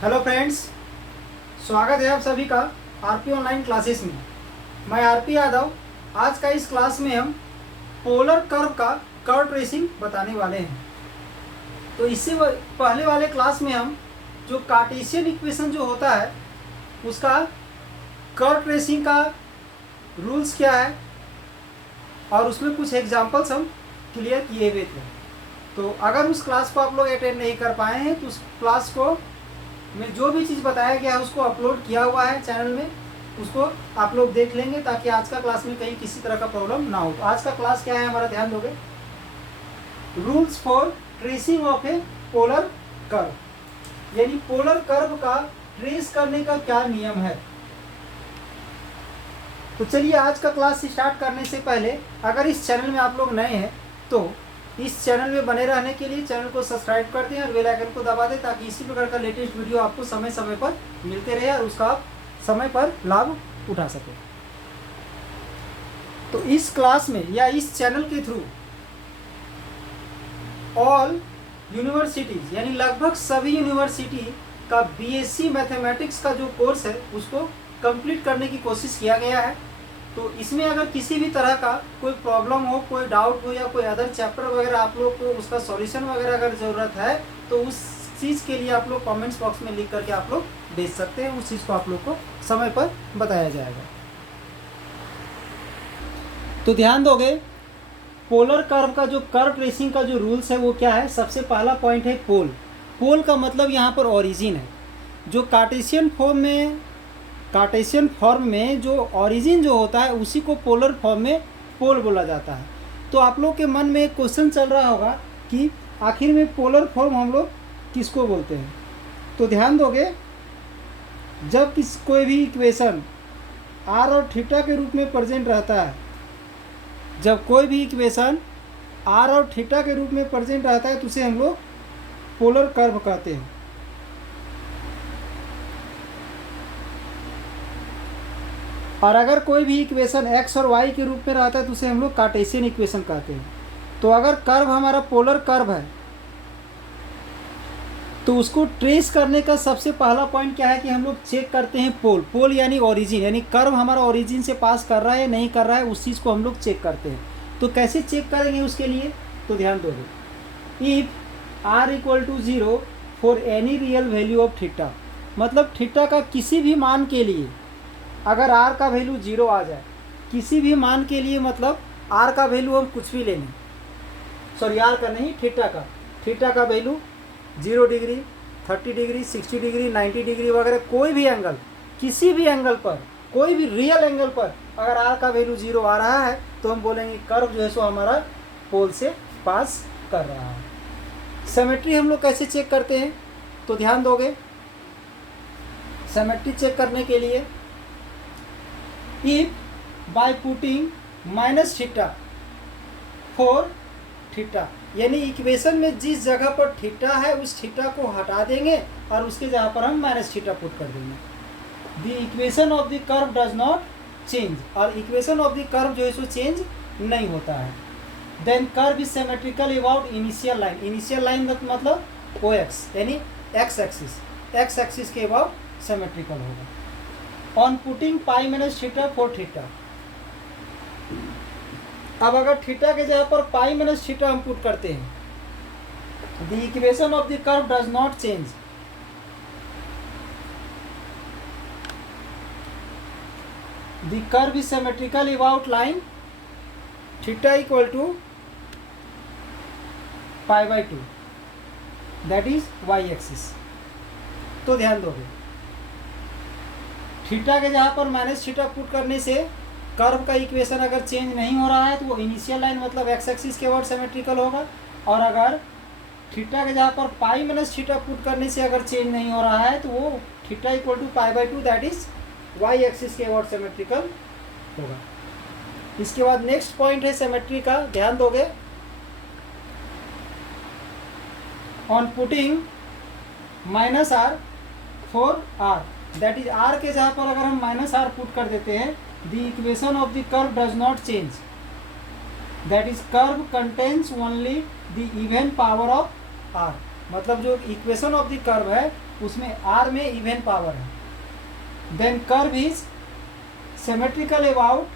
Hello friends, स्वागत है आप सभी का आरपी ऑनलाइन क्लासेस में। मैं आरपी यादव। आज का इस क्लास में हम पोलर कर्व का कर्व ट्रेसिंग बताने वाले हैं। तो इससे पहले वाले क्लास में हम जो कार्टेशियन इक्वेशन जो होता है उसका कर्व ट्रेसिंग का रूल्स क्या है और उसमें कुछ एग्जांपल्स हम क्लियर किए हुए थे। तो अगर उस क्लास को आप लोग अटेंड नहीं कर पाए हैं तो उस क्लास को में जो भी चीज़ बताया गया है उसको अपलोड किया हुआ है चैनल में, उसको आप लोग देख लेंगे ताकि आज का क्लास में कहीं किसी तरह का प्रॉब्लम ना हो। तो आज का क्लास क्या है हमारा, ध्यान दोगे, rules for tracing of A polar curve, यानी पोलर कर्व का ट्रेस करने का क्या नियम है। तो चलिए आज का क्लास स्टार्ट करने से पहले अगर इस चैनल में आप लोग नए हैं तो इस चैनल में बने रहने के लिए चैनल को सब्सक्राइब कर दें और बेल आइकन को दबा दें ताकि इसी प्रकार का लेटेस्ट वीडियो आपको समय समय पर मिलते रहे और उसका आप समय पर लाभ उठा सकें। तो इस क्लास में या इस चैनल के थ्रू ऑल यूनिवर्सिटीज़ यानी लगभग सभी यूनिवर्सिटी का बीएससी मैथमेटिक्स का जो कोर्स है उसको कंप्लीट करने की कोशिश किया गया है। तो इसमें अगर किसी भी तरह का कोई प्रॉब्लम हो, कोई डाउट हो या कोई अदर चैप्टर वगैरह आप लोग को उसका सॉल्यूशन वगैरह अगर ज़रूरत है तो उस चीज़ के लिए आप लोग कमेंट्स बॉक्स में लिख करके आप लोग भेज सकते हैं। उस चीज़ को आप लोग को समय पर बताया जाएगा। तो ध्यान दोगे, पोलर कर्व का जो कर्व ट्रेसिंग का जो रूल्स है वो क्या है। सबसे पहला पॉइंट है पोल। पोल का मतलब यहाँ पर ओरिजिन है। जो कार्टेशियन फॉर्म में जो ओरिजिन जो होता है उसी को पोलर फॉर्म में पोल बोला जाता है। तो आप लोग के मन में एक क्वेश्चन चल रहा होगा कि आखिर में पोलर फॉर्म हम लोग किसको बोलते हैं। तो ध्यान दोगे, जब कोई भी इक्वेशन आर और थीटा के रूप में प्रेजेंट रहता है, जब कोई भी इक्वेशन आर और थीटा के रूप में प्रेजेंट रहता है तो उसे हम लोग पोलर कर्व कहते हैं। और अगर कोई भी इक्वेशन एक्स और वाई के रूप में रहता है तो उसे हम लोग कार्टेशियन इक्वेशन कहते हैं। तो अगर कर्व हमारा पोलर कर्व है तो उसको ट्रेस करने का सबसे पहला पॉइंट क्या है कि हम लोग चेक करते हैं पोल। पोल यानी ओरिजिन, यानी कर्व हमारा ओरिजिन से पास कर रहा है या नहीं कर रहा है, उस चीज़ को हम लोग चेक करते हैं। तो कैसे चेक करेंगे उसके लिए, तो ध्यान दोगे, if r equal to 0 for any real value of theta, मतलब थीटा का किसी भी मान के लिए अगर r का वैल्यू 0 आ जाए, किसी भी मान के लिए, मतलब r का वैल्यू हम कुछ भी ले लें, सॉरी r का नहीं, थीटा का value 0 degree, 30 degree, 60 degree, 90 degree वगैरह कोई भी एंगल, किसी भी एंगल पर, कोई भी रियल एंगल पर अगर r का वैल्यू 0 आ रहा है तो हम बोलेंगे कर्व जो है सो हमारा पोल से पास कर रहा है। सिमेट्री हम लोग कैसे चेक करते हैं, तो ध्यान दोगे, सिमेट्री चेक करने के लिए if by putting minus theta for theta, यानी इक्वेशन में जिस जगह पर थीटा है उस थीटा को हटा देंगे और उसके जगह पर हम माइनस थीटा पुट कर देंगे। The equation of the curve does not change, और इक्वेशन ऑफ द कर्व जो है सो चेंज नहीं होता है। Then curve is symmetrical about initial line, initial line मतलब ओ एक्स यानी एक्स एक्सिस के अबाउट सिमेट्रिकल होगा। On putting pi minus theta for theta, अब अगर थीटा के जगह पर पाई माइनस थीटा हम पुट करते हैं, the equation of the curve does not change, the curve is symmetrical about line theta equal to pi by 2, that is Y axis. तो ध्यान दोगे, थीटा के जहाँ पर माइनस थीटा पुट करने से कर्व का इक्वेशन अगर चेंज नहीं हो रहा है तो वो इनिशियल लाइन मतलब एक्स एक्सिस के वर्ड सिमेट्रिकल होगा, और अगर थीटा के जहाँ पर पाई माइनस थीटा पुट करने से अगर चेंज नहीं हो रहा है तो वो theta equal to pi by 2 that is Y axis के वर्ड सिमेट्रिकल होगा। इसके बाद नेक्स्ट पॉइंट है सिमेट्री का, ध्यान दोगे, on putting minus r for r, that is r के जहाँ पर अगर हम माइनस आर पुट कर देते हैं, the equation of the curve does not change, that is curve contains only the even power of r, मतलब जो इक्वेशन ऑफ द कर्व है उसमें r में इवन पावर है, then curve is symmetrical about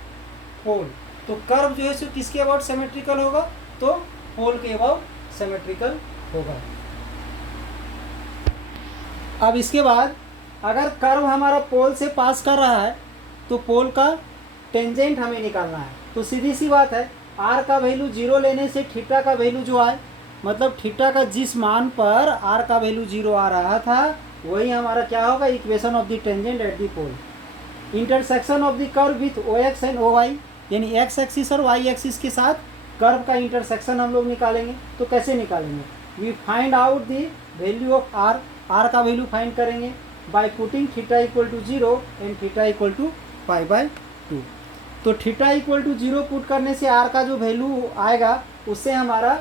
pole. तो curve जो है सो किसके अबाउट सिमेट्रिकल होगा, तो पोल के अबाउट सिमेट्रिकल होगा। अब इसके बाद अगर कर्व हमारा पोल से पास कर रहा है तो पोल का टेंजेंट हमें निकालना है। तो सीधी सी बात है, r का वैल्यू 0 लेने से थीटा का वैल्यू जो आए, मतलब थीटा का जिस मान पर r का वैल्यू 0 आ रहा था वही हमारा क्या होगा, equation of the tangent at the pole. Intersection of the curve with OX and OY, यानी x एक्सिस और y एक्सिस के साथ कर्व का इंटरसेक्शन हम लोग निकालेंगे। तो कैसे निकालेंगे, we find out the value of r का वैल्यू फाइंड करेंगे by putting theta equal to 0 and theta equal to π/2। तो थीटा इक्वल टू 0 पुट करने से r का जो वैल्यू आएगा उससे हमारा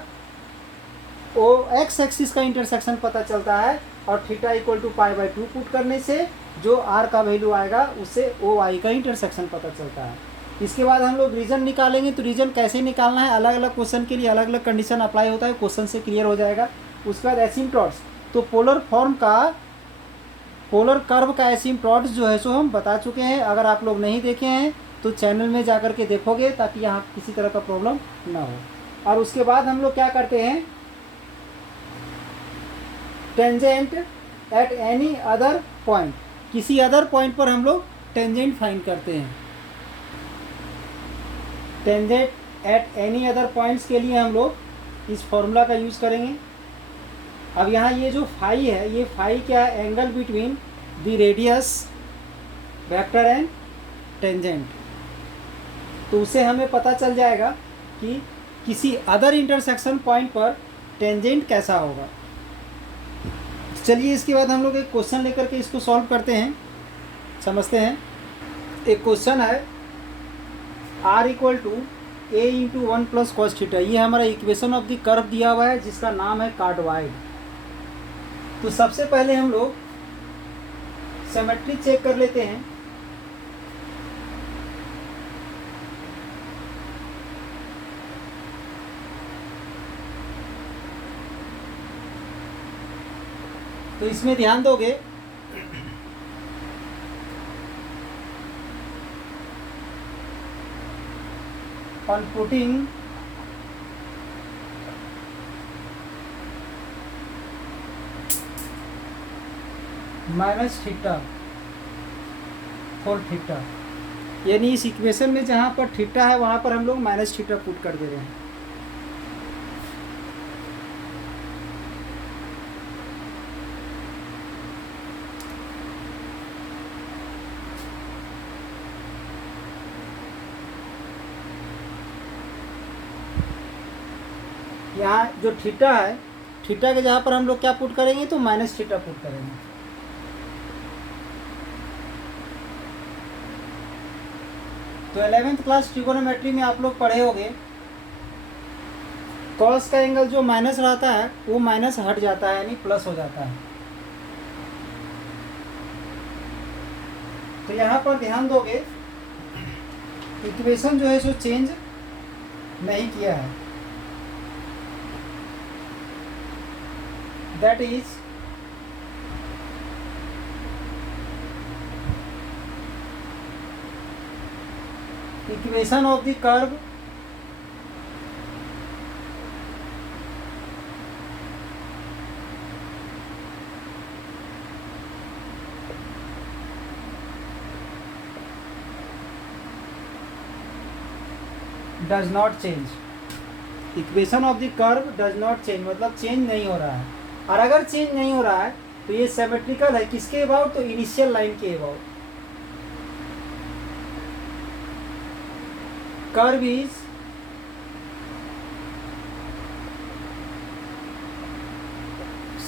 OX एक्सिस का इंटरसेक्शन पता चलता है, और थीटा इक्वल टू π/2 पुट करने से जो r का वैल्यू आएगा उससे OY का इंटरसेक्शन पता चलता है। इसके बाद हम लोग रीजन निकालेंगे। तो रीजन कैसे निकालना है, अलग अलग क्वेश्चन के लिए अलग अलग कंडीशन अप्लाई होता है, क्वेश्चन से क्लियर हो जाएगा। उसके बाद एसिम्प्टॉट्स, तो पोलर फॉर्म का, पोलर कर्व का एसिम्प्टॉट्स जो है सो हम बता चुके हैं। अगर आप लोग नहीं देखे हैं तो चैनल में जा कर के देखोगे ताकि यहाँ किसी तरह का प्रॉब्लम ना हो। और उसके बाद हम लोग क्या करते हैं, tangent at any other point, किसी अदर पॉइंट पर हम लोग टेंजेंट फाइंड करते हैं। Tangent at any other points के लिए हम लोग इस फॉर्मूला का यूज़ करेंगे। अब यहाँ ये जो फाई है, ये फाई क्या है, angle between the radius vector and tangent. तो उससे हमें पता चल जाएगा कि किसी अदर इंटरसेक्शन पॉइंट पर टेंजेंट कैसा होगा। चलिए इसके बाद हम लोग एक क्वेश्चन लेकर के इसको सॉल्व करते हैं, समझते हैं। एक क्वेश्चन है r equal to a into 1 plus cos theta, ये हमारा इक्वेशन ऑफ द कर्व दिया हुआ है जिसका नाम है कार्डवाइड। तो सबसे पहले हम लोग सिमेट्री चेक कर लेते हैं। तो इसमें ध्यान दोगे on putting minus theta for theta, यानी इस इक्वेशन में जहाँ पर थीटा है वहाँ पर हम लोग माइनस थीटा पुट कर दे रहे हैं। यहाँ जो थीटा है, थीटा के जहाँ पर हम लोग क्या पुट करेंगे, तो माइनस थीटा पुट करेंगे। तो 11th क्लास ट्रिगोनोमेट्री में आप लोग पढ़े होंगे, कॉस का एंगल जो माइनस रहता है वो माइनस हट जाता है, यानी प्लस हो जाता है। तो यहाँ पर ध्यान दोगे, इक्वेशन जो है सो चेंज नहीं किया है। That is equation of the curve does not change। Equation of the curve does not change, मतलब चेंज नहीं हो रहा है। और अगर चेंज नहीं हो रहा है तो ये सिमेट्रिकल है, किसके अबाउट, तो इनिशियल लाइन के about. Curve is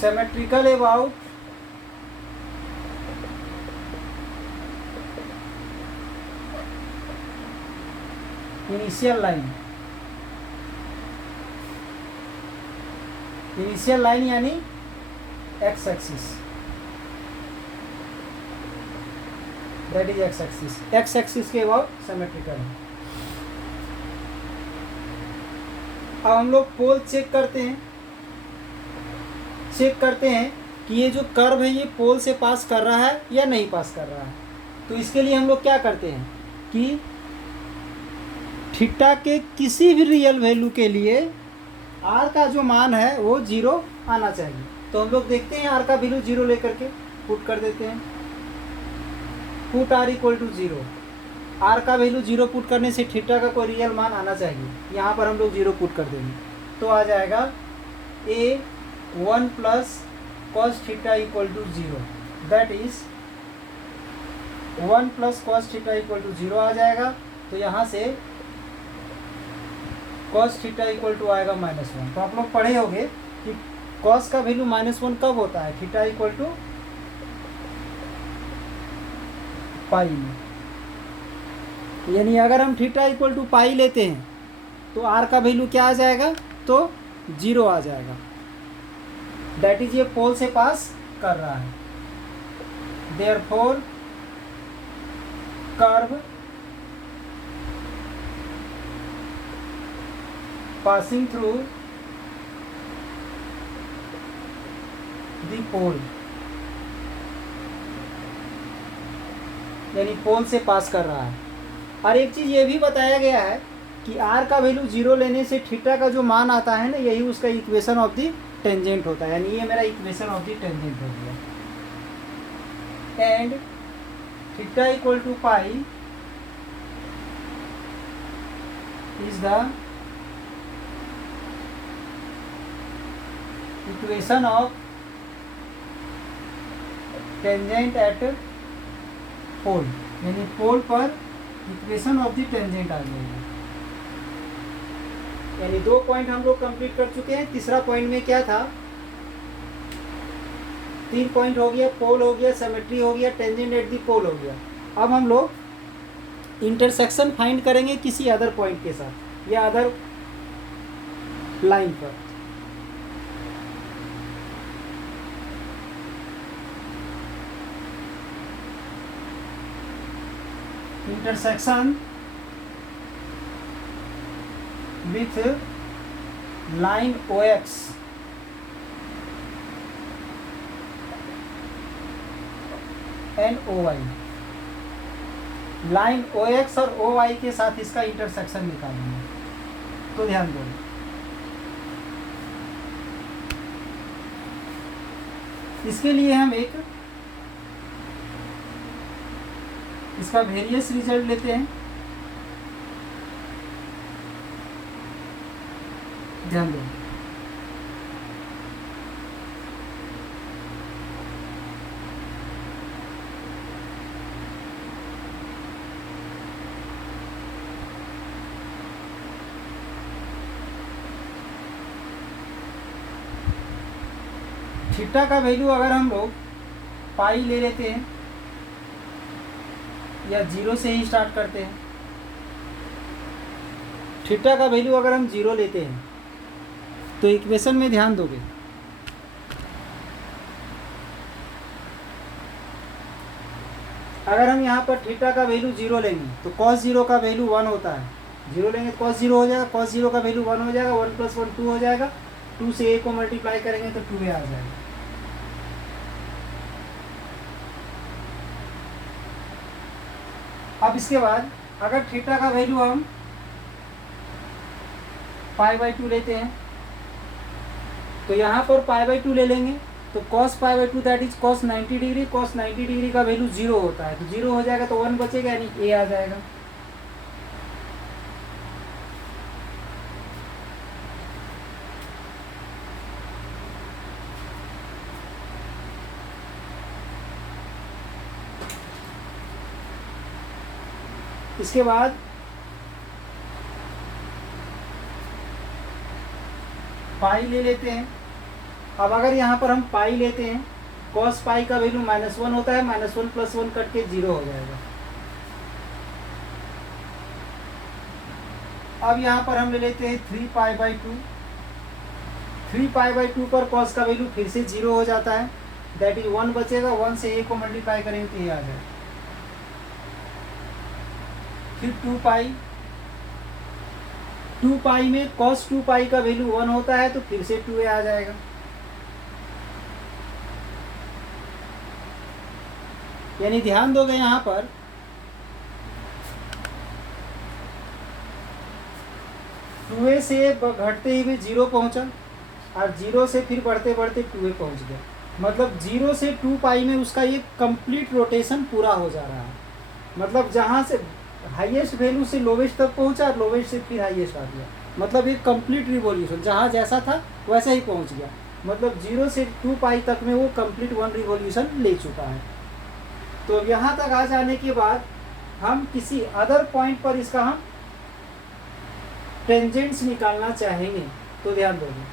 symmetrical about initial line. Initial line यानी x axis, that is X axis. X axis के अबाउट सिमेट्रिकल है। अब हम लोग पोल चेक करते हैं। चेक करते हैं कि ये जो कर्व है ये पोल से पास कर रहा है या नहीं पास कर रहा है। तो इसके लिए हम लोग क्या करते हैं कि थीटा के किसी भी रियल वैल्यू के लिए आर का जो मान है वो 0 आना चाहिए। तो हम लोग देखते हैं आर का वैल्यू 0 लेकर के पुट कर देते हैं। Put r equal to 0। R का वैल्यू 0 पुट करने से थीटा का कोई रियल मान आना चाहिए। यहाँ पर हम लोग 0 पुट कर देंगे तो आ जाएगा a1 plus cos theta equal to 0। That is 1 plus cos theta equal to 0 आ जाएगा। तो यहाँ से कॉस थीटा इक्वल टू आएगा -1। तो आप लोग पढ़े होंगे कि कॉस का वैल्यू -1 कब होता है? थीटा इक्वल टू पाई में। यानी अगर हम थीटा इक्वल टू पाई लेते हैं तो आर का वैल्यू क्या आ जाएगा? तो 0 आ जाएगा। दैट इज ये पोल से पास कर रहा है। Therefore curve passing through the pole, यानी पोल से पास कर रहा है। और एक चीज़ ये भी बताया गया है कि आर का वैल्यू 0 लेने से थीटा का जो मान आता है ना, यही उसका इक्वेशन ऑफ द टेंजेंट होता है। यानी ये मेरा इक्वेशन ऑफ द टेंजेंट हो गया। And theta equal to pi is the equation of tangent at pole. यानी पोल पर इक्वेशन ऑफ द टेंजेंट आ जाएगा। यानी 2 पॉइंट हम लोग कंप्लीट कर चुके हैं। तीसरा पॉइंट में क्या था? 3 पॉइंट हो गया, पोल हो गया, सिमेट्री हो गया, टेंजेंट एट द पोल हो गया। अब हम लोग इंटरसेक्शन फाइंड करेंगे किसी अदर पॉइंट के साथ या अदर लाइन पर। intersection with line OX and OY। Line OX और OY के साथ इसका इंटरसेक्शन निकालेंगे। तो ध्यान दो, इसके लिए हम एक इसका वेरियस रिजल्ट लेते हैं। ध्यान दो, थीटा का वैल्यू अगर हम लोग पाई ले लेते हैं या 0 से ही स्टार्ट करते हैं। थीटा का वैल्यू अगर हम 0 लेते हैं तो इक्वेशन में ध्यान दोगे, अगर हम यहाँ पर थीटा का वैल्यू 0 लेंगे तो cos 0 का वैल्यू 1 होता है। 0 लेंगे तो cos 0 हो जाएगा। cos 0 का वैल्यू 1 हो जाएगा। 1 + 1 2 हो जाएगा। 2 से a को मल्टीप्लाई करेंगे तो 2a आ जाएगा। अब इसके बाद अगर थीटा का वैल्यू हम π/2 लेते हैं तो यहाँ पर π/2 ले लेंगे तो cos π/2 that is cos 90 degree. cos 90 degree का वैल्यू 0 होता है तो 0 हो जाएगा तो 1 बचेगा, यानी a आ जाएगा। इसके बाद पाई ले लेते हैं। अब अगर यहाँ पर हम पाई लेते हैं, cos पाई का वैल्यू -1 होता है। -1 + 1 कट के 0 हो जाएगा। अब यहाँ पर हम ले लेते हैं 3π/2। 3π/2 पर cos का वैल्यू फिर से 0 हो जाता है। दैट इज 1 बचेगा। 1 से a को मल्टीप्लाई करेंगे तो ये आ जाएगा। फिर 2π। 2π में cos 2π का वैल्यू 1 होता है तो फिर से 2a आ जाएगा। यानी ध्यान दोगे यहाँ पर टू ए से घटते हुए जीरो पहुँचा और जीरो से फिर बढ़ते बढ़ते टू ए पहुँच गया। मतलब जीरो से 2 पाई में उसका ये कंप्लीट रोटेशन पूरा हो जा रहा है। मतलब जहाँ से हाईएस्ट वैल्यू से लोवेस्ट तक पहुँचा और लोवेस्ट से फिर हाईएस्ट आ गया। मतलब एक कंप्लीट रिवॉल्यूशन, जहाँ जैसा था वैसा ही पहुँच गया। मतलब 0 से 2 पाई तक में वो कंप्लीट 1 रिवॉल्यूशन ले चुका है। तो यहाँ तक आ जाने के बाद हम किसी अदर पॉइंट पर इसका हम टेंजेंट्स निकालना चाहेंगे तो ध्यान दोगे।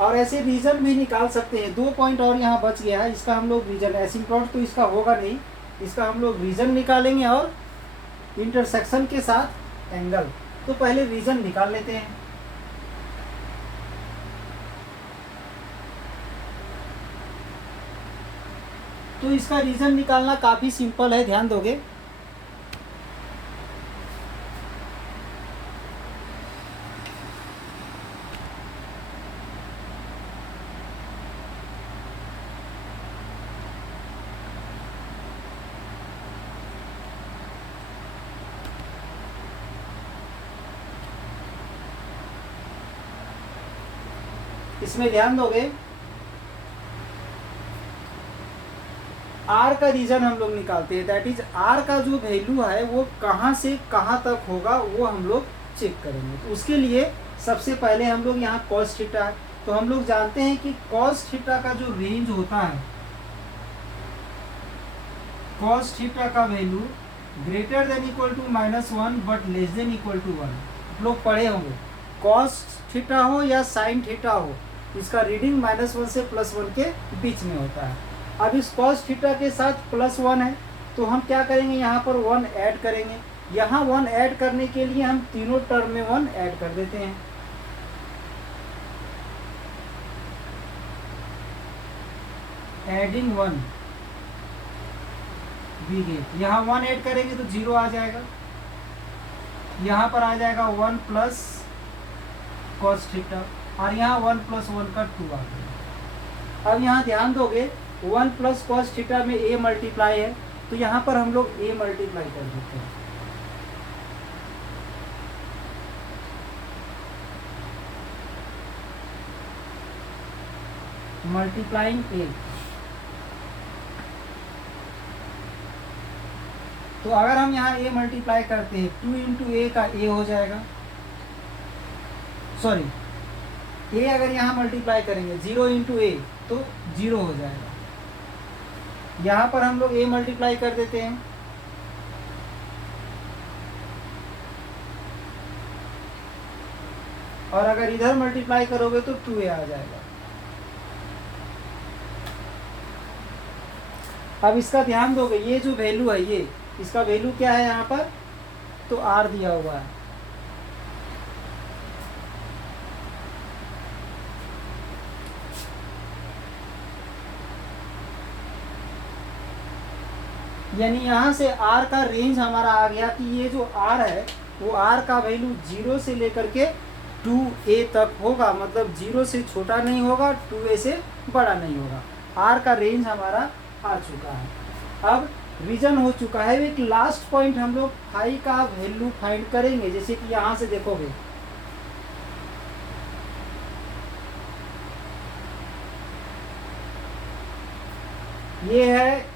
और ऐसे रीजन भी निकाल सकते हैं। 2 पॉइंट और यहाँ बच गया है, इसका हम लोग रीजन, एसिम्प्टोट तो इसका होगा नहीं, इसका हम लोग रीजन निकालेंगे और इंटरसेक्शन के साथ एंगल। तो पहले रीजन निकाल लेते हैं। तो इसका रीजन निकालना काफ़ी सिंपल है, ध्यान दोगे। इसमें ध्यान दोगे आर का रीजन हम लोग निकालते हैं। दैट इज आर का जो वैल्यू है वो कहाँ से कहाँ तक होगा वो हम लोग चेक करेंगे। तो उसके लिए सबसे पहले हम लोग यहाँ कॉस थीटा है, तो हम लोग जानते हैं कि कॉस थीटा का जो रेंज होता है, कॉस थीटा का value greater than equal to -1 but less than equal to 1। आप लोग पढ़े होंगे, कॉस थीटा हो या साइन थीटा हो, इसका रीडिंग -1 से +1 के बीच में होता है। अब इस कॉस थीटा के साथ +1 है, तो हम क्या करेंगे, यहाँ पर 1 ऐड करेंगे। यहाँ 1 ऐड करने के लिए हम तीनों टर्म में 1 ऐड कर देते हैं। एडिंग 1 वी गेट, यहाँ 1 ऐड करेंगे तो 0 आ जाएगा। यहाँ पर आ जाएगा 1 प्लस कॉस थीटा और यहाँ 1 + 1 का 2 आ गया। अब यहाँ ध्यान दोगे 1 प्लस कॉस थीटा में a मल्टीप्लाई है, तो यहाँ पर हम लोग a मल्टीप्लाई कर देते हैं। मल्टीप्लाइंग a, तो अगर हम यहाँ a मल्टीप्लाई करते हैं 2 इंटू a का a हो जाएगा। सॉरी, a अगर यहाँ मल्टीप्लाई करेंगे 0 इंटू a तो 0 हो जाएगा। यहाँ पर हम लोग a मल्टीप्लाई कर देते हैं, और अगर इधर मल्टीप्लाई करोगे तो 2a आ जाएगा। अब इसका ध्यान दोगे, ये जो वैल्यू है, ये इसका वैल्यू क्या है यहाँ पर, तो r दिया हुआ है। यानी यहाँ से r का रेंज हमारा आ गया कि ये जो r है वो r का वैल्यू 0 से लेकर के 2a तक होगा। मतलब 0 से छोटा नहीं होगा, 2a से बड़ा नहीं होगा। r का रेंज हमारा आ चुका है। अब रीजन हो चुका है। एक लास्ट पॉइंट हम लोग फाई का वैल्यू फाइंड करेंगे। जैसे कि यहाँ से देखोगे, ये है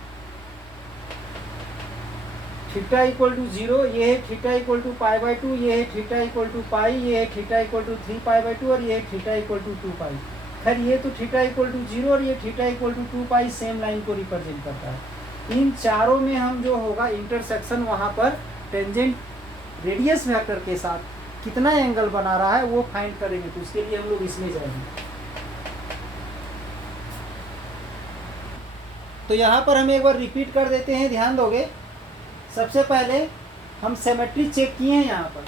थीटा इक्वल टू 0, ये है थीटा इक्वल टू π/2, ये है थीटा इक्वल टू पाई, ये है थीटा इक्वल टू 3π/2 और ये है थीटा इक्वल टू 2 पाई। खैर ये तो थीटा इक्वल टू 0 और ये theta equal to 2 pi same line को रिप्रेजेंट करता है। इन चारों में हम जो होगा इंटरसेक्शन, वहाँ पर टेंजेंट रेडियस वेक्टर के साथ कितना एंगल बना रहा है वो फाइंड करेंगे। तो उसके लिए हम लोग इसमें जाएंगे। तो यहाँ पर हम एक बार रिपीट कर देते हैं, ध्यान दोगे। सबसे पहले हम सिमेट्री चेक किए हैं यहाँ पर।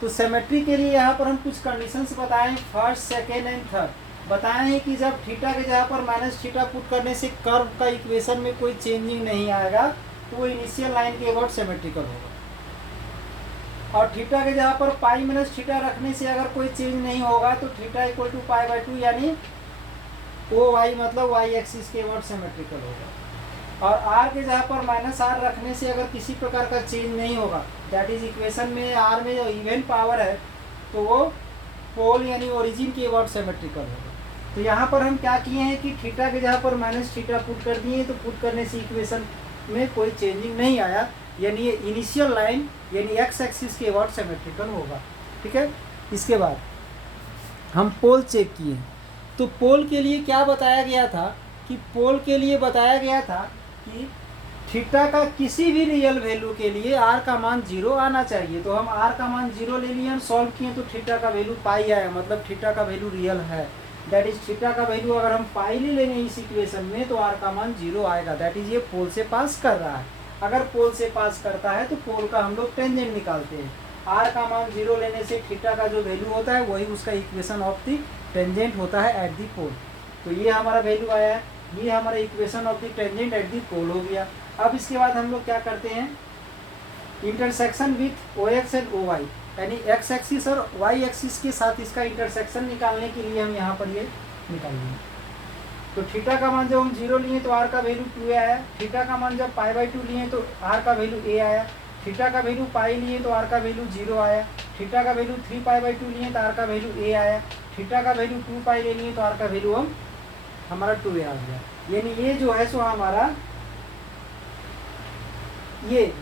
तो सिमेट्री के लिए यहाँ पर हम कुछ कंडीशंस बताएं, फर्स्ट, सेकेंड एंड थर्ड बताएं हैं कि जब थीटा के जगह पर -θ पुट करने से कर्व का इक्वेशन में कोई चेंजिंग नहीं आएगा, तो वो इनिशियल लाइन के अबाउट सिमेट्रिकल होगा। और थीटा के जगह पर π-θ रखने से अगर कोई चेंज नहीं होगा तो थीटा इक्वल टू π/2 यानी OY मतलब y एक्सिस के अबाउट सिमेट्रिकल होगा। और आर के जगह पर माइनस आर रखने से अगर किसी प्रकार का चेंज नहीं होगा, दैट इज इक्वेशन में आर में जो इवन पावर है तो वो पोल यानी ओरिजिन के अबाउट सिमेट्रिकल होगा। तो यहाँ पर हम क्या किए हैं कि थीटा के जगह पर माइनस थीटा पुट कर दिए, तो पुट करने से इक्वेशन में कोई चेंजिंग नहीं आया, यानी ये इनिशियल लाइन यानी एक्स एक्सिस के अबाउट सिमेट्रिकल होगा। ठीक है, इसके बाद हम पोल चेक किए। तो पोल के लिए क्या बताया गया था कि पोल के लिए बताया गया था कि थीटा का किसी भी रियल वैल्यू के लिए आर का मान 0 आना चाहिए। तो हम आर का मान 0 ले लिए और सॉल्व किए, तो थीटा का वैल्यू पाई आया, मतलब थीटा का वैल्यू रियल है। दैट इज थीटा का वैल्यू अगर हम पाई ले लेंगे इस इक्वेशन में तो आर का मान 0 आएगा। दैट इज ये पोल से पास कर रहा है। अगर पोल से पास करता है तो पोल का हम लोग टेंजेंट निकालते हैं। आर का मान 0 लेने से थीटा का जो वैल्यू होता है वही उसका इक्वेशन ऑफ द टेंजेंट होता है एट दी पोल। तो ये हमारा वैल्यू आया है, ये हमारा equation of the tangent at the pole हो गया। अब इसके बाद हम लोग क्या करते हैं, intersection with O X and O Y, यानी एक्स एक्सिस और वाई एक्सिस के साथ इसका इंटरसेक्शन निकालने के लिए हम यहाँ पर ये निकालेंगे। तो थीटा का मान जब हम 0 लिए तो आर का वैल्यू 2 आया, थीटा का मान जब π/2 लिए तो आर का वैल्यू a आया, थीटा का वैल्यू पाई लिए तो आर का वैल्यू 0 आया, थीटा का वैल्यू 3π/2 लिए तो आर का वैल्यू a आया, थीटा का वैल्यू 2π ले लिए तो आर का वैल्यू हमारा 2a आ गया। यानी ये जो है सो हमारा ये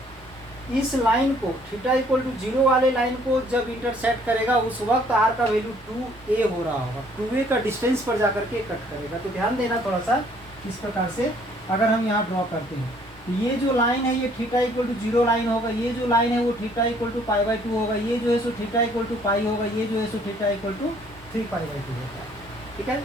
इस लाइन को थीटा इक्वल टू 0 वाले लाइन को जब इंटरसेक्ट करेगा उस वक्त आर का वैल्यू 2a हो रहा होगा, 2a का डिस्टेंस पर जाकर के कट करेगा। तो ध्यान देना थोड़ा सा इस प्रकार से अगर हम यहाँ ड्रॉ करते हैं तो ये जो लाइन है ये थीटा इक्वल टू 0 लाइन होगा, ये जो लाइन है वो थीटा इक्वल टू π/2 होगा, ये जो है सो थीटा इक्वल टू पाई होगा, ये जो है सो थीटा इक्वल टू 3π/2 होगा। ठीक है,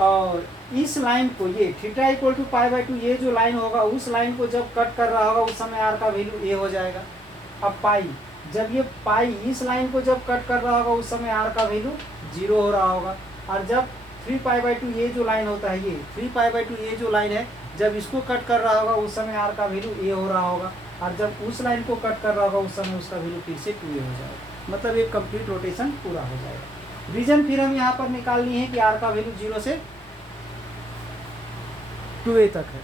और इस लाइन को ये थीटा इक्वल टू π/2 ये जो लाइन होगा उस लाइन को जब कट कर रहा होगा उस समय आर का वैल्यू a हो जाएगा। अब पाई, जब ये पाई इस लाइन को जब कट कर रहा होगा उस समय आर का वैल्यू 0 हो रहा होगा। और जब 3π/2 ये जो लाइन होता है, ये 3π/2 ये जो लाइन है जब इसको कट कर रहा होगा उस समय आर का वैल्यू a हो रहा होगा, और जब उस लाइन को कट कर रहा होगा उस समय उसका वैल्यू फिर से 2a हो जाएगा, मतलब एक कंप्लीट रोटेशन पूरा हो जाएगा। रीजन फिर हम यहाँ पर निकालनी है कि आर का वैल्यू 0 से 2a तक है।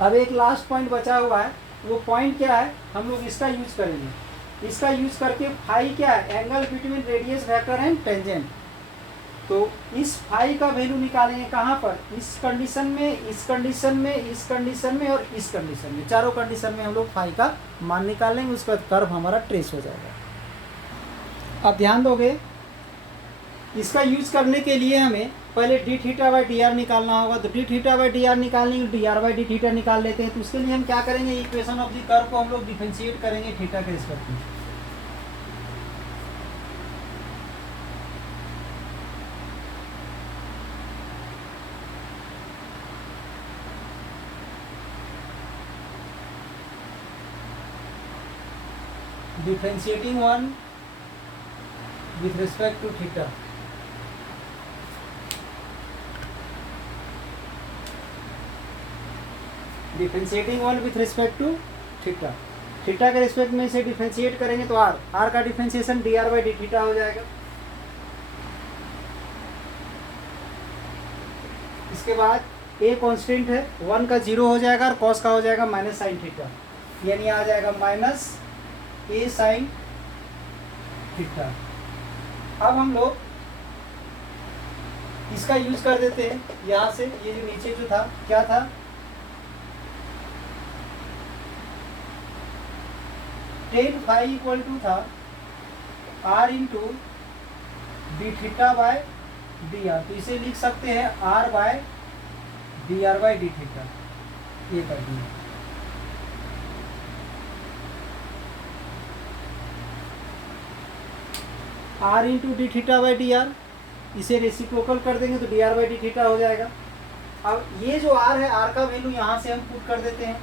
अब एक लास्ट पॉइंट बचा हुआ है, वो पॉइंट क्या है, हम लोग इसका यूज करेंगे। इसका यूज करके फाई क्या है, angle between radius vector and tangent. तो इस फाई का वैल्यू निकालेंगे कहाँ पर, इस कंडीशन में, इस कंडीशन में, इस कंडीशन में और इस कंडीशन में, चारों कंडीशन में हम लोग फाई का मान निकालेंगे, उसके बाद कर्व हमारा ट्रेस हो जाएगा। अब ध्यान दोगे, इसका यूज करने के लिए हमें पहले D theta by d are निकालना होगा। तो D theta by d are निकालने के D r by d theta निकाल लेते हैं। तो उसके लिए हम क्या करेंगे, इक्वेशन ऑफ द कर्व को हम लोग डिफरेंशिएट करेंगे थीटा के रिस्पेक्ट में। Differentiating one with respect to theta, differentiating one with respect to theta, theta के रिस्पेक्ट में इसे डिफरेंशिएट करेंगे तो आर, आर का differentiation d r by d theta हो जाएगा। इसके बाद ए कॉन्स्टेंट है, 1 का 0 हो जाएगा और कॉस का हो जाएगा माइनस साइन थीटा, यानी आ जाएगा माइनस ए साइन थीटा। अब हम लोग इसका यूज कर देते हैं यहाँ से, ये जो नीचे जो था क्या था, टेन फाई इक्वल टू था r into d theta by d r. तो इसे लिख सकते हैं r by d r by d theta, ये कर दिया। R into d theta by d r, इसे रेसिप्रोकल कर देंगे तो d r by d theta हो जाएगा। अब ये जो आर है, आर का वैल्यू यहाँ से हम पुट कर देते हैं,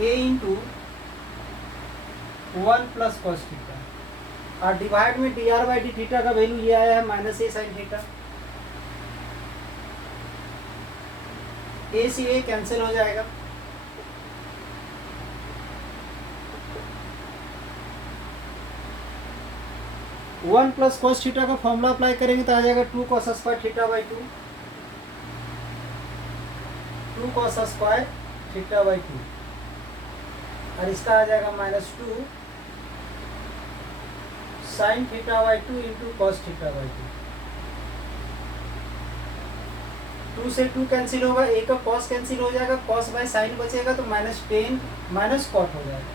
ए इंटू 1 प्लस कॉस थीटा, और डिवाइड में D r by d theta का वैल्यू ये आया है माइनस ए साइन थीटा। ए से ए कैंसिल हो जाएगा, 1 प्लस कॉस थीटा का फॉर्मूला अप्लाई करेंगे तो आ जाएगा 2 cos square theta by 2, 2 cos square theta by 2, और इसका आ जाएगा -2 sine theta by 2 into cos theta by 2 से 2 कैंसिल होगा, एक का कॉस कैंसिल हो जाएगा, कॉस बाई साइन बचेगा तो -10 माइनस कॉट हो जाएगा।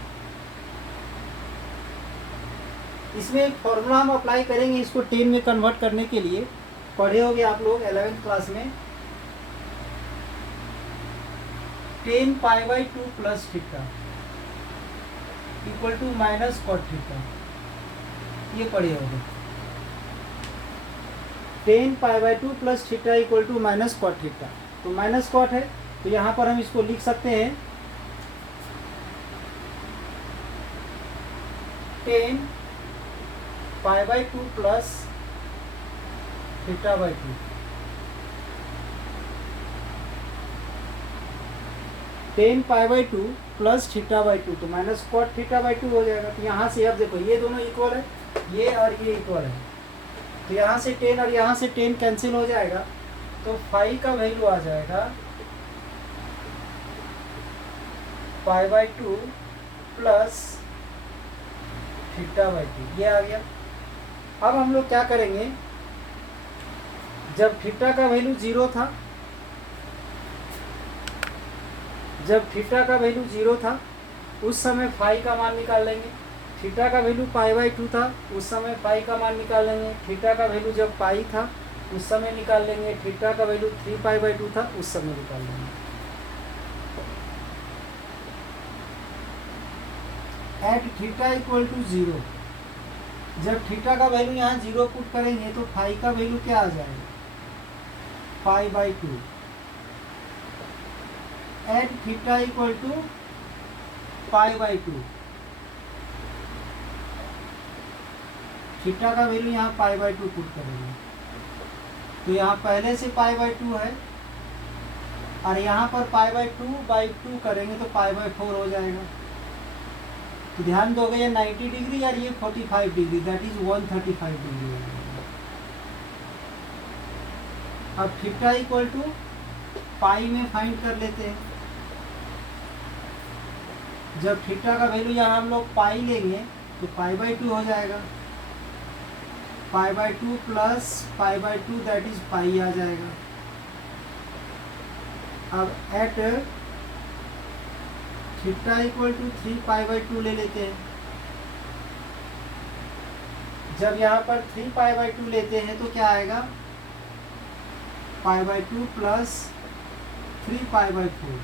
इसमें एक फॉर्मूला हम अप्लाई करेंगे इसको 10 में कन्वर्ट करने के लिए, पढ़े होंगे आप लोग 11th क्लास में, 10 pi by 2 plus theta equal to minus cot theta, ये पढ़े होंगे। 10 pi by 2 plus theta equal to minus cot theta, तो माइनस कॉट है तो यहाँ पर हम इसको लिख सकते हैं 10 pi by 2 plus theta by 2, 10 pi by 2 plus theta by 2, तो माइनस कॉट थीटा बाई 2 हो जाएगा। तो यहाँ से अब देखो ये दोनों इक्वल है, ये और ये इक्वल है, तो यहाँ से 10 और यहाँ से 10 कैंसिल हो जाएगा, तो फाई का वैल्यू आ जाएगा pi by 2 plus theta by 2, ये आ गया। अब हम लोग क्या करेंगे, जब थीटा का वैल्यू 0 था, जब थीटा का वैल्यू 0 था उस समय फाई का मान निकाल लेंगे, थीटा का वैल्यू पाई बाई 2 था उस समय पाई का मान निकाल लेंगे, थीटा का वैल्यू जब पाई था उस समय निकाल लेंगे, थीटा का वैल्यू 3 पाई बाई 2 था उस समय निकाल लेंगे। एट थीटा इक्वल टू 0, जब थीटा का वैल्यू यहाँ 0 पुट करेंगे तो फाई का वैल्यू क्या आ जाएगा, pi by 2। At theta equal to pi by 2, theta का वैल्यू यहाँ पाई बाई 2 पुट करेंगे, तो यहाँ पहले से पाई बाई 2 है और यहाँ पर पाई बाई 2 करेंगे तो पाई बाई 4 हो जाएगा। तो ध्यान दोगे ये 90 डिग्री और ये 45 डिग्री, दैट इज 135 डिग्री। अब थीटा इक्वल टू पाई में फाइंड कर लेते हैं। जब थीटा का वैल्यू यहाँ हम लोग पाई लेंगे तो पाई बाई 2 हो जाएगा, pi by 2 plus pi by 2 that is pi आ जाएगा। अब at theta equal to 3 pi by 2 ले लेते हैं। जब यहाँ पर 3 पाई बाई 2 लेते हैं तो क्या आएगा, पाई by 2 plus 3 pi by 4,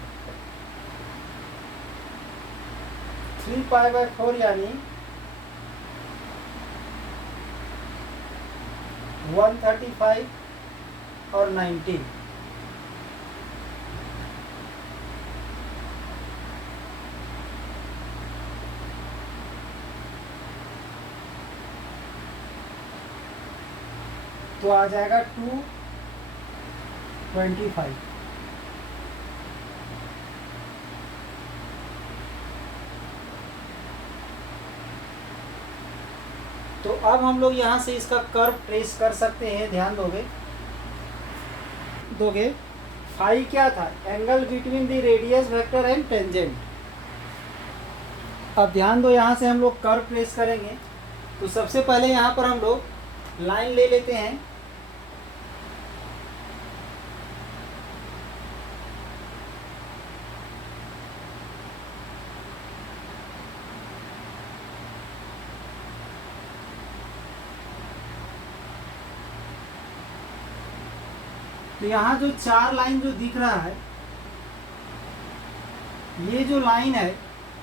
3 pi by 4 यानी 135 और 90। तो आ जाएगा 225। तो अब हम लोग यहाँ से इसका कर्व ट्रेस कर सकते हैं। ध्यान दोगे फाई क्या था, angle between the radius vector and tangent. अब ध्यान दो, यहाँ से हम लोग कर्व ट्रेस करेंगे तो सबसे पहले यहाँ पर हम लोग लाइन ले लेते हैं। तो यहाँ जो 4 लाइन जो दिख रहा है, ये जो लाइन है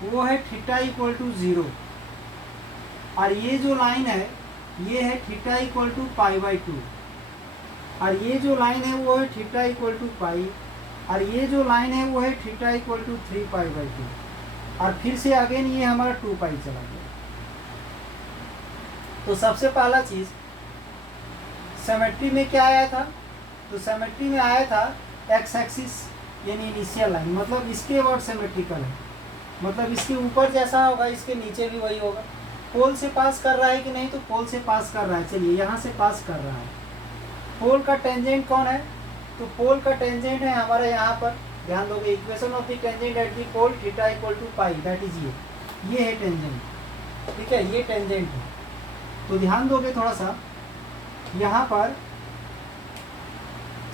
वो है थीटा इक्वल टू 0, और ये जो लाइन है ये है theta equal to pi by 2, और ये जो लाइन है वो है थीटा इक्वल टू पाई, और ये जो लाइन है वो है theta equal to 3 pi by 2, और फिर से अगेन ये हमारा 2 पाई चला गया। तो सबसे पहला चीज़ सिमेट्री में क्या आया था, तो सिमेट्री में आया था एक्स एक्सिस यानी इनिशियल लाइन, मतलब इसके वर्ड सिमेट्रिकल है, मतलब इसके ऊपर जैसा होगा इसके नीचे भी वही होगा। पोल से पास कर रहा है कि नहीं, तो पोल से पास कर रहा है। चलिए यहाँ से पास कर रहा है। पोल का टेंजेंट कौन है, तो पोल का टेंजेंट है हमारे यहाँ पर, ध्यान दोगे, equation of the tangent at the pole theta equal to pi, that is ये है टेंजेंट। ठीक है, ये टेंजेंट है। तो ध्यान दोगे थोड़ा सा, यहाँ पर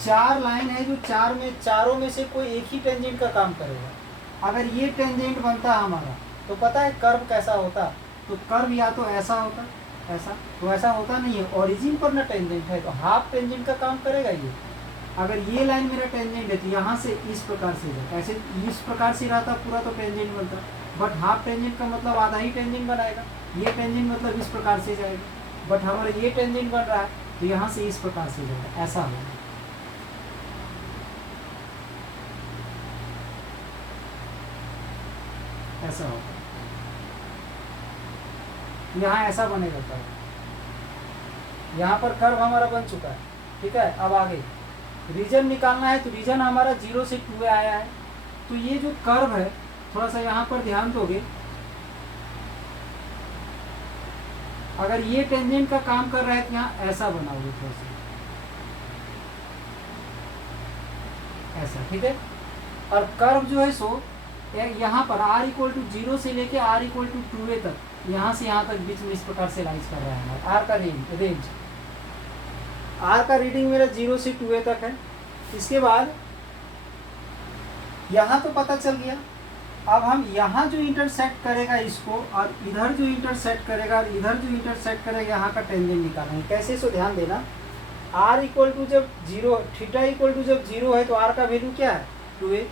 4 लाइन है, जो चारों में से कोई एक ही टेंजेंट का काम करेगा। अगर ये टेंजेंट बनता हमारा, तो पता है कर्व कैसा होता, तो कर्व या तो ऐसा होता, ऐसा, तो ऐसा होता नहीं है। ओरिजिन पर ना टेंजेंट है तो हाफ टेंजेंट का काम करेगा ये। अगर ये लाइन मेरा टेंजेंट है तो यहाँ से इस प्रकार से जाए, ऐसे इस प्रकार से रहता पूरा तो टेंजेंट बनता, बट हाफ टेंजेंट का मतलब आधा ही टेंजेंट बनाएगा। ये टेंजेंट मतलब इस प्रकार से जाएगा, बट हमारा ये टेंजेंट बन रहा है तो यहाँ से इस प्रकार से जाएगा, ऐसा होगा। ऐसा होगा, यहाँ ऐसा बनेगा कर्व। यहाँ पर कर्व हमारा बन चुका है। ठीक है, अब आगे रीजन निकालना है, तो रीजन हमारा 0 से 2 आया है। तो ये जो कर्व है, थोड़ा सा यहाँ पर ध्यान दोगे, अगर ये टेंजेंट का काम कर रहा है तो यहाँ ऐसा बनाओगे थोड़ा सा, ऐसा। ठीक है, और कर्व जो है सो यहाँ पर r इक्वल टू 0 से लेके r इक्वल टू 2a तक, यहाँ से यहाँ तक बीच में इस प्रकार से लाइज कर रहा है हमारा। r का रेंज r का रीडिंग मेरा 0 से 2a तक है। इसके बाद यहाँ तो पता चल गया। अब हम यहाँ जो इंटरसेक्ट करेगा इसको, और इधर जो इंटरसेक्ट करेगा, और इधर जो इंटरसेक्ट करेगा, यहाँ का टेंजेंट निकालेंगे। कैसे, सो ध्यान देना, r इक्वल टू जब 0, थीटा इक्वल टू जब 0 है तो r का वैल्यू क्या है, 2a,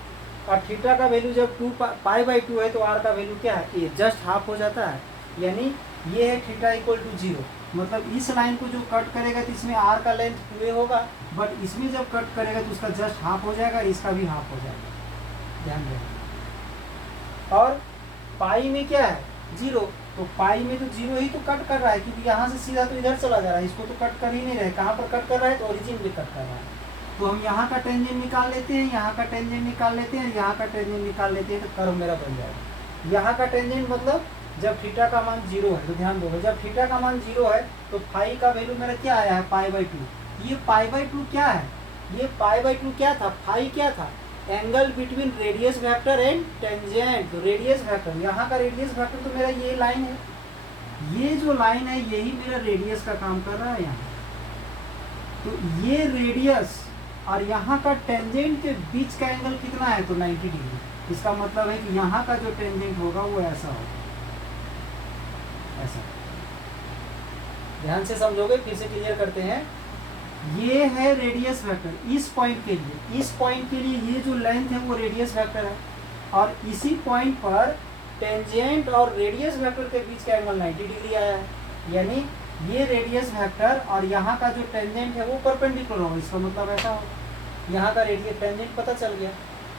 और थीटा का वैल्यू जब 2 पाई बाई 2 है तो r का वैल्यू क्या है, ये जस्ट हाफ हो जाता है। यानी ये है थीटा इक्वल टू 0, मतलब इस लाइन को जो कट करेगा तो इसमें r का लेंथ 2a होगा, बट इसमें जब कट करेगा तो उसका जस्ट हाफ हो जाएगा, इसका भी हाफ हो जाएगा, ध्यान देना। और पाई में क्या है, 0, तो पाई में तो 0 ही तो कट कर रहा है, क्योंकि यहाँ से सीधा तो इधर चला जा रहा है, इसको तो कट कर ही नहीं रहे। कहाँ पर कट कर रहा है, तो ओरिजिन भी कट कर रहा है। तो हम यहाँ का टेंजेंट निकाल लेते हैं, यहाँ का टेंजेंट निकाल लेते हैं, यहाँ का टेंजेंट निकाल लेते हैं, तो कर्व मेरा बन जाएगा। यहाँ का टेंजेंट मतलब जब थीटा का मान 0 है, तो ध्यान दो, जब थीटा का मान 0 है तो फाई का वैल्यू मेरा क्या आया है, पाई बाई 2। ये पाई बाई 2 क्या है, ये पाई बाई 2 क्या था, फाई क्या था, angle between radius vector and tangent. तो रेडियस वेक्टर, यहाँ का रेडियस वेक्टर तो मेरा ये लाइन है, ये जो लाइन है यही मेरा रेडियस का काम कर रहा है यहाँ। तो ये रेडियस और यहाँ का टेंजेंट के बीच का एंगल कितना है, तो 90 डिग्री। इसका मतलब है कि यहाँ का जो टेंजेंट होगा वो ऐसा होगा, ऐसा। ध्यान से समझोगे, फिर से क्लियर करते हैं। ये है रेडियस वेक्टर इस पॉइंट के लिए, इस पॉइंट के लिए ये जो लेंथ है वो रेडियस वेक्टर है, और इसी पॉइंट पर टेंजेंट और रेडियस वेक्टर के बीच का एंगल 90 डिग्री आया है। यानी ये रेडियस वेक्टर और यहाँ का जो टेंजेंट है वो परपेंडिकुलर होगा, इसका मतलब ऐसा होगा। यहाँ का रेडियस टेंजेंट पता चल गया।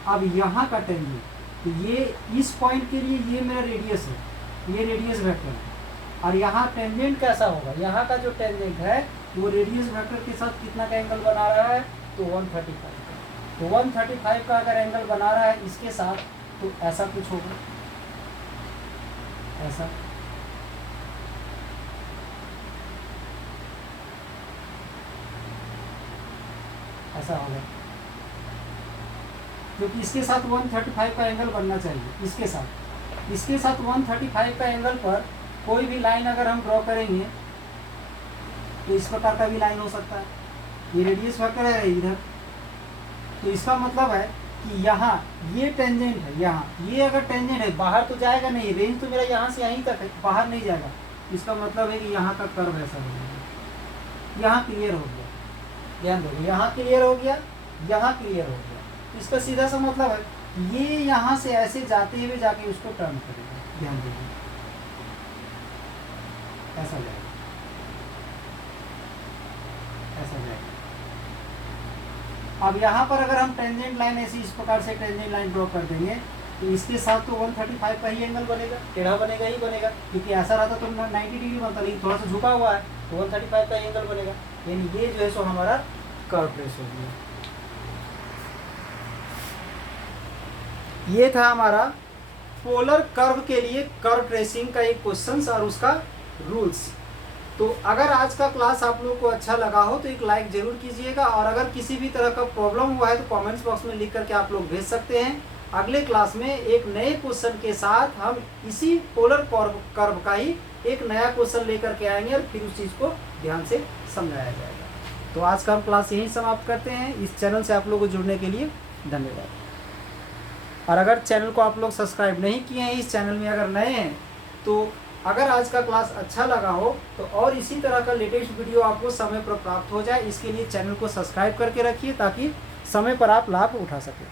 अब यहाँ का टेंजेंट, तो ये इस पॉइंट के लिए ये मेरा रेडियस है, ये रेडियस वेक्टर है, और यहाँ टेंजेंट कैसा होगा, यहाँ का जो टेंजेंट है वो रेडियस वेक्टर के साथ कितना का एंगल बना रहा है, तो 135 का। तो 135 का अगर एंगल बना रहा है इसके साथ, तो ऐसा कुछ होगा, ऐसा। ऐसा होगा, क्योंकि इसके साथ 135 का एंगल बनना चाहिए। इसके साथ 135 का एंगल पर कोई भी लाइन अगर हम ड्रॉ करेंगे तो इस प्रकार का भी लाइन हो सकता है। ये रेडियस वेक्टर है इधर, तो इसका मतलब है कि यहाँ ये टेंजेंट है, यहाँ ये अगर टेंजेंट है, बाहर तो जाएगा नहीं, रेंज तो मेरा यहाँ से यहीं तक है, बाहर नहीं जाएगा। इसका मतलब है कि यहाँ का कर्व ऐसा हो जाएगा। यहाँ क्लियर हो गया, ध्यान दो, यहाँ क्लियर हो गया, यहाँ क्लियर हो गया। इसका सीधा सा मतलब है ये यहाँ से ऐसे जाते हुए जाके उसको टर्न करेगा, ध्यान दीजिए, ऐसा जाएगा, ऐसा जाएगा। अब यहाँ पर अगर हम टेंजेंट लाइन ऐसी इस प्रकार से टेंजेंट लाइन ड्रॉ कर देंगे तो इसके साथ तो 135 का ही एंगल बनेगा, टेढ़ा बनेगा ही बनेगा, क्योंकि ऐसा रहता तो 90 डिग्री बनता, लेकिन थोड़ा सा झुका हुआ है तो 135 का एंगल बनेगा। यानी ये जो है सो हमारा कर्व ट्रेस हो गया। ये था हमारा पोलर कर्व के लिए कर्व ट्रेसिंग का एक क्वेश्चन और उसका रूल्स। तो अगर आज का क्लास आप लोग को अच्छा लगा हो तो एक लाइक ज़रूर कीजिएगा, और अगर किसी भी तरह का प्रॉब्लम हुआ है तो कमेंट्स बॉक्स में लिख करके आप लोग भेज सकते हैं। अगले क्लास में एक नए क्वेश्चन के साथ हम इसी पोलर कर्व का ही एक नया क्वेश्चन लेकर के आएंगे और फिर उस चीज़ को ध्यान से समझाया जाएगा। तो आज का हम क्लास यहीं समाप्त करते हैं। इस चैनल से आप लोग को जुड़ने के लिए धन्यवाद। और अगर चैनल को आप लोग सब्सक्राइब नहीं किए हैं, इस चैनल में अगर नए हैं, तो अगर आज का क्लास अच्छा लगा हो तो और इसी तरह का लेटेस्ट वीडियो आपको समय पर प्राप्त हो जाए, इसके लिए चैनल को सब्सक्राइब करके रखिए ताकि समय पर आप लाभ उठा सकें।